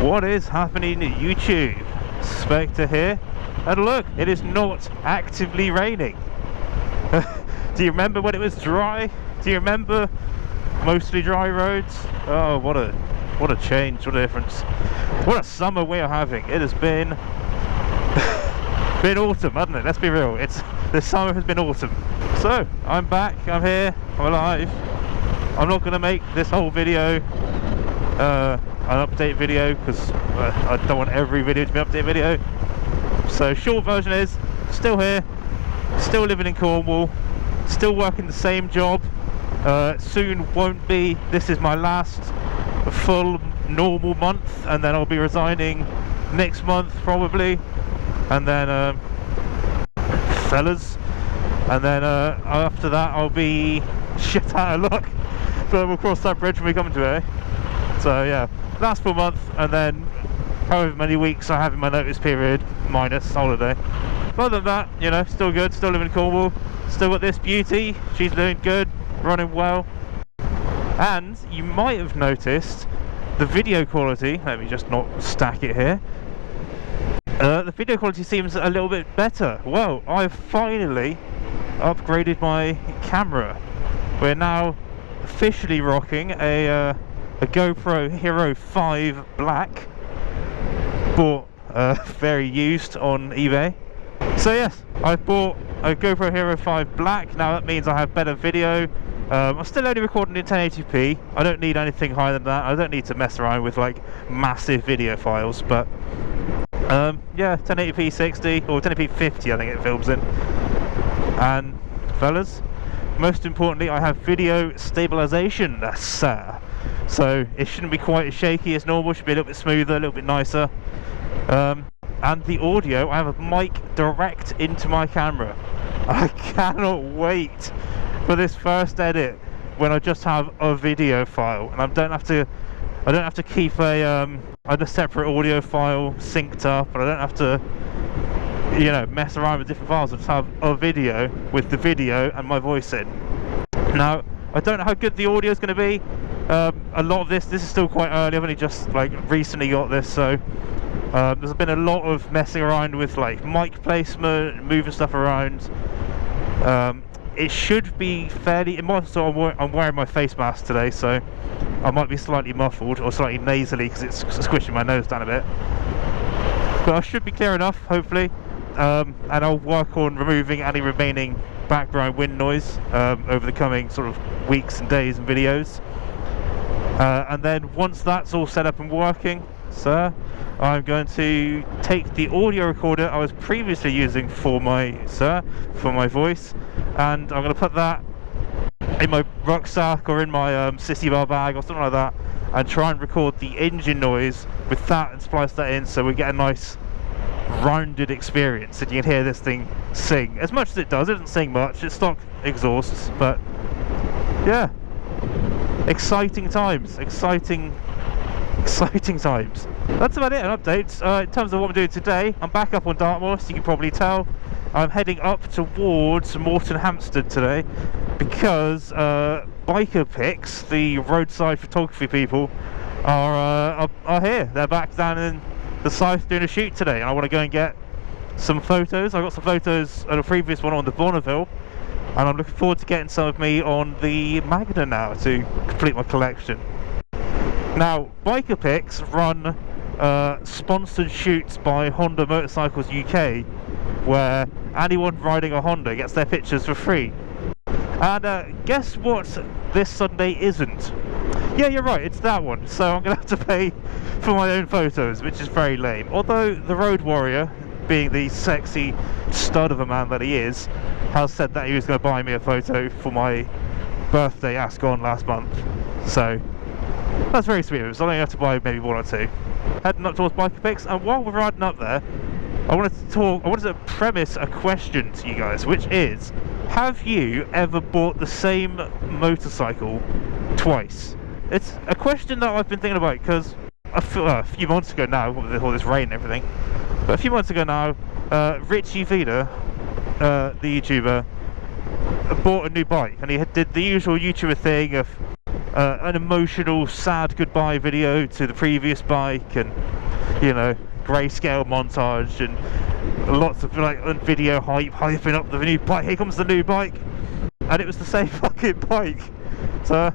What is happening at YouTube? Spectre here, and look, it is not actively raining. Do you remember when it was dry? Do you remember mostly dry roads? Oh, what a change, what a difference. What a summer we are having. It has been autumn, hasn't it? Let's be real. The summer has been autumn. So I'm back, I'm here, I'm alive. I'm not going to make this whole video an update video because I don't want every video to be an update video. So short version is still here, still living in Cornwall, still working the same job. Soon won't be. This is my last full normal month, and then I'll be resigning next month probably, and then fellas, and then after that I'll be shit out of luck, but we'll cross that bridge when we come to it. So yeah, last full month, and then however many weeks I have in my notice period minus holiday. But other than that, you know, still good, still living in Cornwall, still got this beauty, she's doing good, running well. And you might have noticed the video quality, let me just not stack it here, the video quality seems a little bit better. Well, I've finally upgraded my camera. We're now officially rocking a GoPro Hero 5 Black, bought very used on eBay. So yes, I've bought a GoPro Hero 5 Black. Now that means I have better video. I'm still only recording in 1080p. I don't need anything higher than that. I don't need to mess around with like massive video files, but yeah, 1080p 60 or 1080p 50 I think it films in. And fellas, most importantly, I have video stabilization, so it shouldn't be quite as shaky as normal. It should be a little bit smoother, a little bit nicer. And the audio, I have a mic direct into my camera. I cannot wait for this first edit when I just have a video file and I don't have to keep a separate audio file synced up, and I don't have to, you know, mess around with different files. I just have a video with the video and my voice in. Now I don't know how good the audio is going to be. A lot of this is still quite early. I've only just like recently got this, so there's been a lot of messing around with like mic placement, moving stuff around. It should be fairly. I'm wearing my face mask today, so I might be slightly muffled or slightly nasally because it's squishing my nose down a bit. But I should be clear enough, hopefully. And I'll work on removing any remaining background wind noise over the coming sort of weeks and days and videos. And then once that's all set up and working, sir, I'm going to take the audio recorder I was previously using for my voice, and I'm going to put that in my rucksack or in my sissy bar bag or something like that, and try and record the engine noise with that and splice that in, so we get a nice rounded experience and you can hear this thing sing as much as it does. It doesn't sing much, it's stock exhausts, but yeah, exciting times, exciting times. That's about it, an update. In terms of what I'm doing today, I'm back up on Dartmoor, so you can probably tell. I'm heading up towards Morton Hampstead today because BikerPics, the roadside photography people, are here. They're back down in the south doing a shoot today, and I want to go and get some photos. I got some photos at a previous one on the Bonneville, and I'm looking forward to getting some of me on the Magna now to complete my collection. Now, BikerPics run sponsored shoots by Honda Motorcycles UK, where anyone riding a Honda gets their pictures for free. And guess what this Sunday isn't? Yeah, you're right, it's that one. So I'm going to have to pay for my own photos, which is very lame. Although the Road Warrior, being the sexy stud of a man that he is, has said that he was going to buy me a photo for my birthday as gone last month. So that's very sweet of him. So I'm going to have to buy maybe one or two. Heading up towards BikerPics, and while we're riding up there, I wanted to premise a question to you guys, which is, have you ever bought the same motorcycle twice? It's a question that I've been thinking about because a few months ago now, with all this rain and everything, but a few months ago now, Richie Vida, the YouTuber, bought a new bike, and he did the usual YouTuber thing of an emotional, sad goodbye video to the previous bike, and you know, grayscale montage, and lots of like video hyping up the new bike. Here comes the new bike, and it was the same fucking bike. So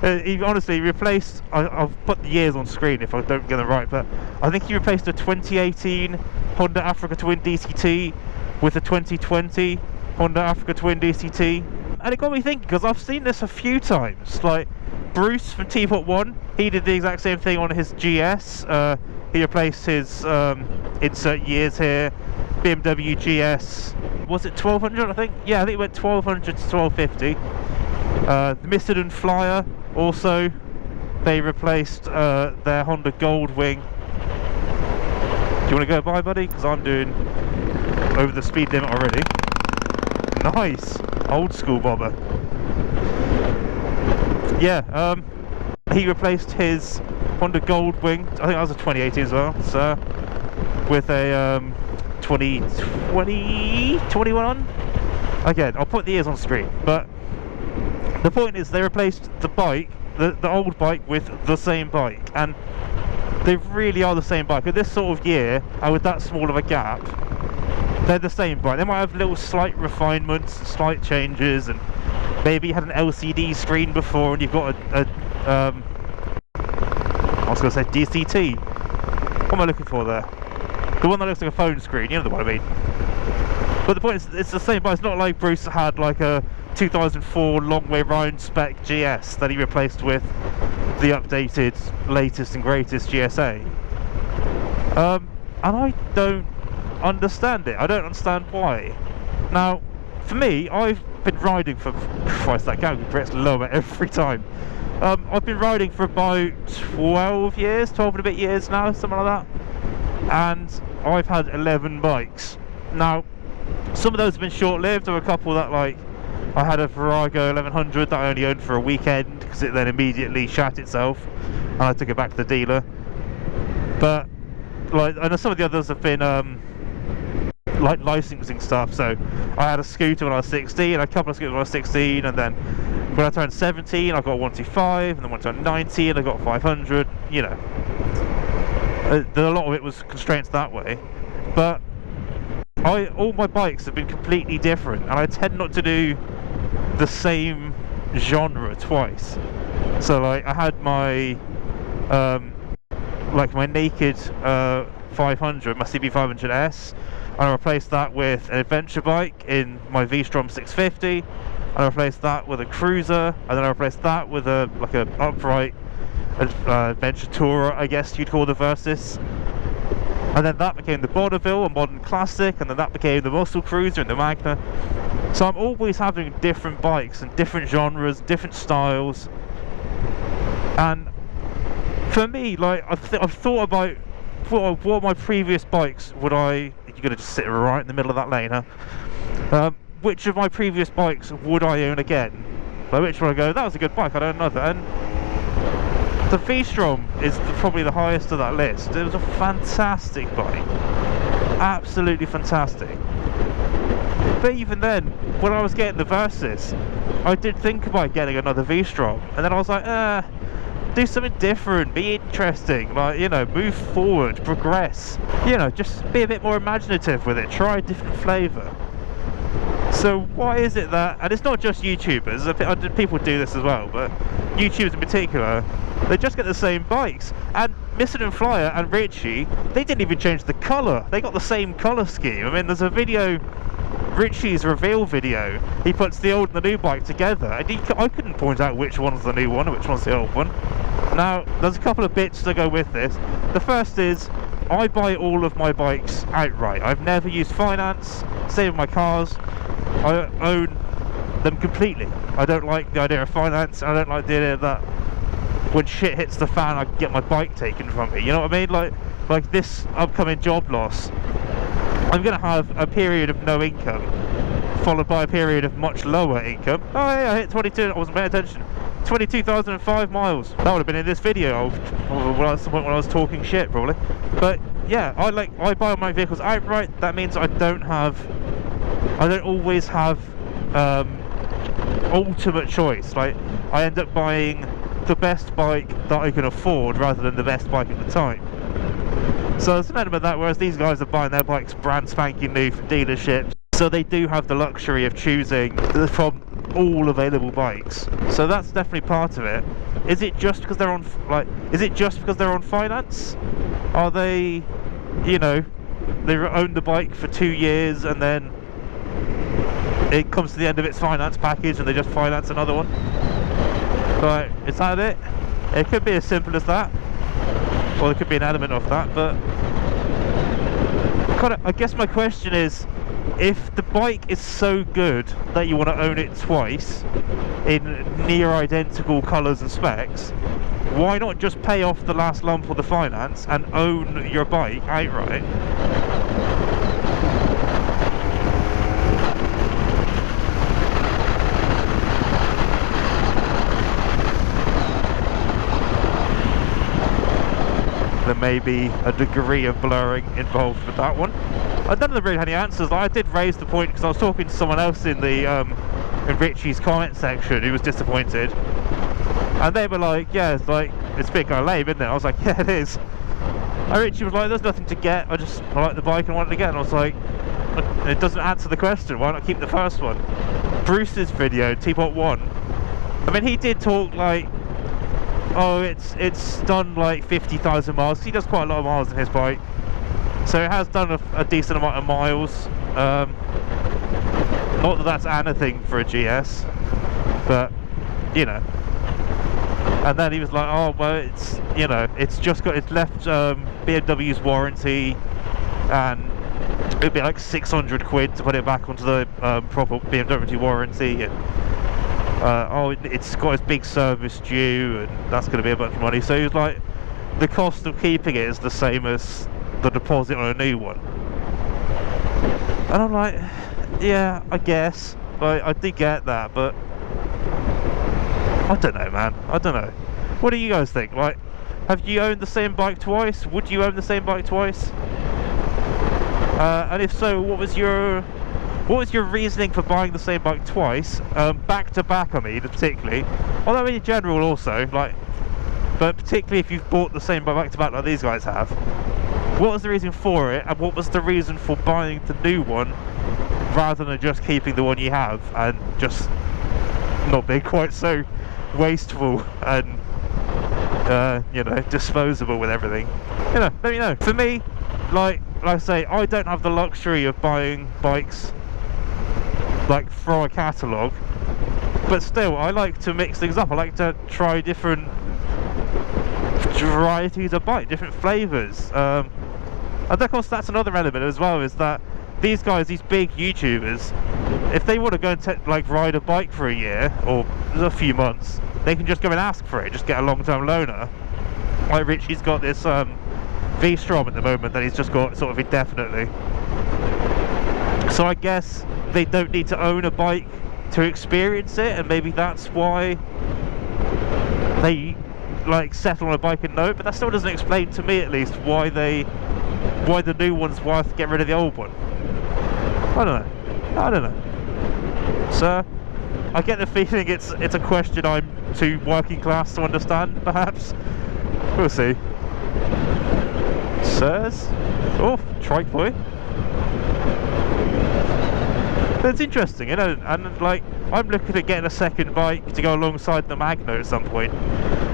he honestly replaced, I've put the years on screen if I don't get them right, but I think he replaced a 2018 Honda Africa Twin DCT with a 2020 Honda Africa Twin DCT. And it got me thinking, because I've seen this a few times. Like Bruce from Teapot 1, he did the exact same thing on his GS. He replaced his insert years here, BMW GS, was it 1200 I think? Yeah, I think it went 1200 to 1250. The Michelin Flyer also, they replaced their Honda Goldwing. Do you want to go by, buddy? Because I'm doing over the speed limit already. Nice, old school bobber. Yeah, he replaced his Honda Goldwing, I think that was a 2018 as well, so with a 2021. Again, I'll put the years on screen, but the point is they replaced the bike, the old bike, with the same bike, and they really are the same bike. At this sort of year, and with that small of a gap, they're the same bike. They might have little slight refinements, slight changes, and maybe you had an LCD screen before and you've got I was going to say DCT. What am I looking for there? The one that looks like a phone screen, you know the one I mean. But the point is, it's the same bike. It's not like Bruce had like a 2004 long way round spec GS that he replaced with the updated, latest and greatest GSA. And I don't understand it. I don't understand why. Now, for me, I've been riding for, Christ, that calculator gets lower every time. I've been riding for about 12 years, 12 and a bit years now, something like that. And I've had 11 bikes. Now, some of those have been short-lived. There were a couple that, like, I had a Virago 1100 that I only owned for a weekend because it then immediately shat itself, and I took it back to the dealer. But, like, and some of the others have been, like licensing stuff. So I had a scooter when I was 16, a couple of scooters when I was 16, and then when I turned 17 I got a 125, and then when I turned 19 I got a 500, you know. A lot of it was constraints that way, but all my bikes have been completely different, and I tend not to do the same genre twice. So like I had my like my naked 500, my CB500S, and I replaced that with an adventure bike in my V-Strom 650, and I replaced that with a cruiser, and then I replaced that with a like a upright adventure tourer, I guess you'd call the Versys, and then that became the Bonneville, a modern classic, and then that became the muscle cruiser and the Magna. So I'm always having different bikes and different genres, different styles, and for me, like I've thought about what my previous bikes would I. You're going to just sit right in the middle of that lane, huh? Which of my previous bikes would I own again? By which one I go, that was a good bike, I'd own another. And the V-Strom is probably the highest of that list. It was a fantastic bike, absolutely fantastic. But even then, when I was getting the Versys, I did think about getting another V-Strom, and then I was like, do something different, be interesting, like, you know, move forward, progress, you know, just be a bit more imaginative with it, try a different flavour. So why is it that, and it's not just YouTubers, people do this as well, but YouTubers in particular, they just get the same bikes. And Michelin Flyer and Richie, they didn't even change the colour, they got the same colour scheme. I mean, there's a video, Richie's reveal video, he puts the old and the new bike together, and I couldn't point out which one's the new one and which one's the old one. Now, there's a couple of bits to go with this. The first is, I buy all of my bikes outright. I've never used finance, same with my cars. I own them completely. I don't like the idea of finance, I don't like the idea that when shit hits the fan I can get my bike taken from me, you know what I mean? Like this upcoming job loss, I'm going to have a period of no income, followed by a period of much lower income. Oh yeah, I hit 22, I wasn't paying attention. 22,005 miles. That would have been in this video when I was talking shit, probably. But yeah, I buy my vehicles outright. That means I don't always have ultimate choice. Like, I end up buying the best bike that I can afford rather than the best bike at the time. So there's an element of that, whereas these guys are buying their bikes brand spanking new from dealerships, so they do have the luxury of choosing from all available bikes. So that's definitely part of it. Is it just because they're on, like, is it just because they're on finance? Are they, you know, they own the bike for 2 years and then it comes to the end of its finance package and they just finance another one? Like, is that it? It could be as simple as that, or there could be an element of that, but I guess my question is, if the bike is so good that you want to own it twice in near identical colours and specs, why not just pay off the last lump of the finance and own your bike outright? There may be a degree of blurring involved with that one. I don't really have any answers. I did raise the point because I was talking to someone else in the in Richie's comment section who was disappointed, and they were like, "Yeah, it's like it's a bit kind of lame, isn't it?" I was like, "Yeah, it is." And Richie was like, "There's nothing to get. I like the bike and wanted to get." And I was like, "It doesn't answer the question. Why not keep the first one?" Bruce's video, Teapot 1. I mean, he did talk like, oh, it's done like 50,000 miles. He does quite a lot of miles on his bike, so it has done a decent amount of miles. Not that that's anything for a GS, but you know. And then he was like, oh well, it's, you know, it's left BMW's warranty, and it'd be like 600 quid to put it back onto the proper BMW warranty, and oh, it's got its big service due, and that's going to be a bunch of money. So he was like, the cost of keeping it is the same as the deposit on a new one. And I'm like, yeah, I guess, like, I did get that, but I don't know, man. I don't know. What do you guys think? Like, have you owned the same bike twice? Would you own the same bike twice? And if so, what was your reasoning for buying the same bike twice, back to back? I mean, particularly, although in general also, like, but particularly if you've bought the same bike back to back like these guys have. What was the reason for it, and what was the reason for buying the new one rather than just keeping the one you have and just not being quite so wasteful and you know, disposable with everything? You know, let me know. For me, like I say, I don't have the luxury of buying bikes like from a catalogue, but still I like to mix things up. I like to try different varieties of bike, different flavours, and of course that's another element as well, is that these guys, these big YouTubers, if they want to go and like ride a bike for a year or a few months, they can just go and ask for it, just get a long-term loaner. Like Richie's got this V-Strom at the moment that he's just got sort of indefinitely, so I guess they don't need to own a bike to experience it, and maybe that's why they like settle on a bike and know. But that still doesn't explain to me, at least, why the new one's worth getting rid of the old one. I don't know. So I get the feeling it's a question I'm too working class to understand, perhaps. We'll see. Sirs? Oh, trike boy. But it's interesting, you know, and like, I'm looking at getting a second bike to go alongside the Magna at some point,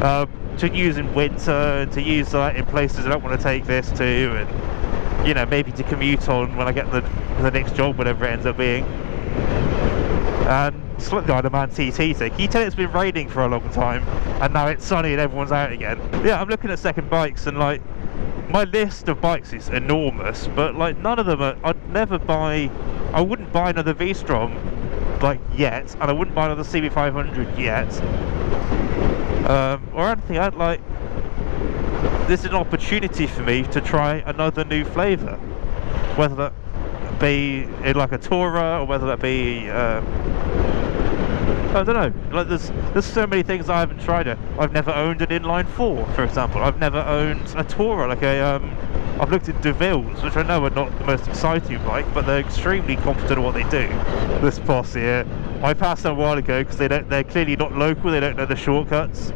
to use in winter, and to use in places I don't want to take this to, and you know, maybe to commute on when I get the next job, whatever it ends up being. And it's like the Isle of Man TT thing. Can you tell it's been raining for a long time, and now it's sunny and everyone's out again? Yeah, I'm looking at second bikes, and like, my list of bikes is enormous, but like, none of them are, I wouldn't buy another V-Strom like yet, and I wouldn't buy another CB500 yet, or anything. I'd like, this is an opportunity for me to try another new flavour, whether that be in like a tourer, or whether that be I don't know, like there's so many things I haven't tried. I've never owned an inline 4, for example. I've never owned a tourer, like I've looked at DeVille's, which I know are not the most exciting bike, but they're extremely competent at what they do. This boss here, I passed them a while ago because they're clearly not local, they don't know the shortcuts.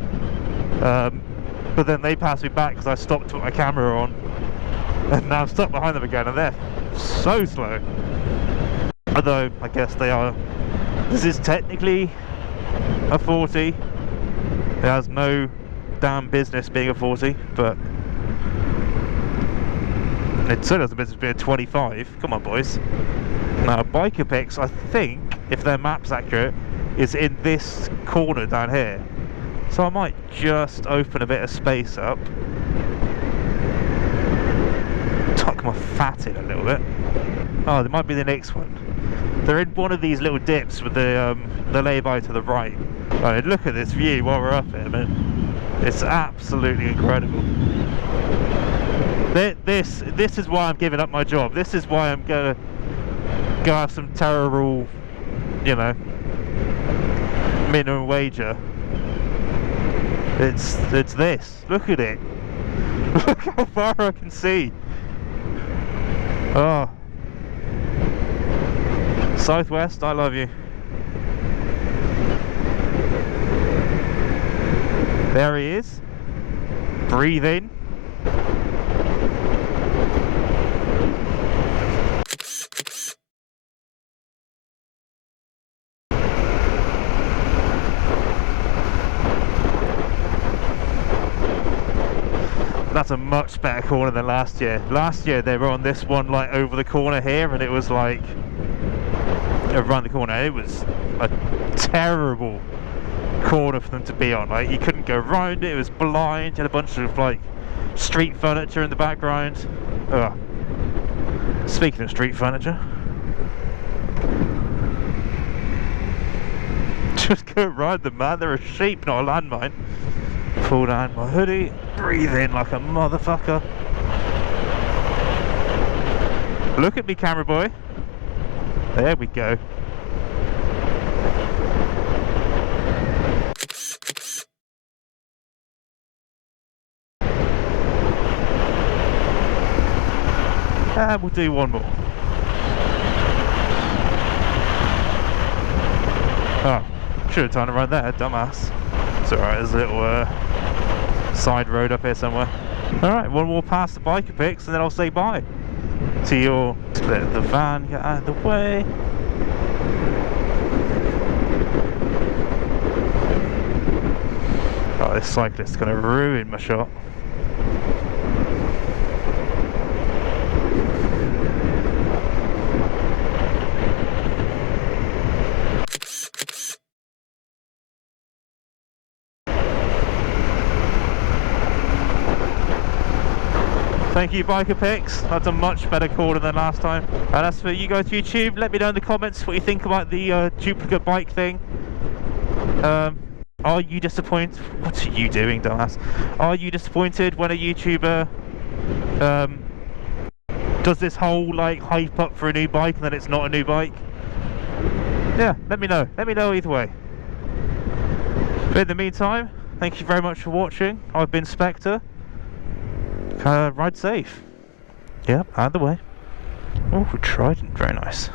But then they passed me back because I stopped to put my camera on, and now I'm stuck behind them again, and they're so slow. Although I guess they are. This is technically a 40. It has no damn business being a 40, but it certainly has a business being a 25. Come on, boys. Now, BikerPics, I think, if their map's accurate, is in this corner down here. So I might just open a bit of space up. Tuck my fat in a little bit. Oh, there might be the next one. They're in one of these little dips with the lay-by to the right. Right, look at this view while we're up here, man. It's absolutely incredible. This is why I'm giving up my job. This is why I'm gonna go have some terrible, you know, minimum wager. It's this. Look at it. Look how far I can see. Oh. Southwest, I love you. There he is. Breathe in. That's a much better corner than last year. Last year they were on this one like over the corner here, and it was like around the corner. It was a terrible corner for them to be on. Like, you couldn't go around it. It was blind. You had a bunch of like street furniture in the background. Ugh. Speaking of street furniture, just go ride them, man. They're a sheep, not a landmine. Pull down my hoodie, breathe in like a motherfucker. Look at me, camera boy. There we go. And we'll do one more. Oh, should have turned around there, dumbass. It's alright, there's a little side road up here somewhere. Alright, one more past the BikerPics and then I'll say bye to your... Let the van get out of the way. Oh, this cyclist's going to ruin my shot. Thank you, BikerPics. That's a much better corner than last time. And as for you guys YouTube, let me know in the comments what you think about the duplicate bike thing. Are you disappointed? What are you doing, dumbass? Are you disappointed when a YouTuber does this whole like hype up for a new bike and then it's not a new bike? Yeah, let me know. Let me know either way. But in the meantime, thank you very much for watching. I've been Spectre. Ride safe. Yep, out of the way. Oh, Trident, very nice.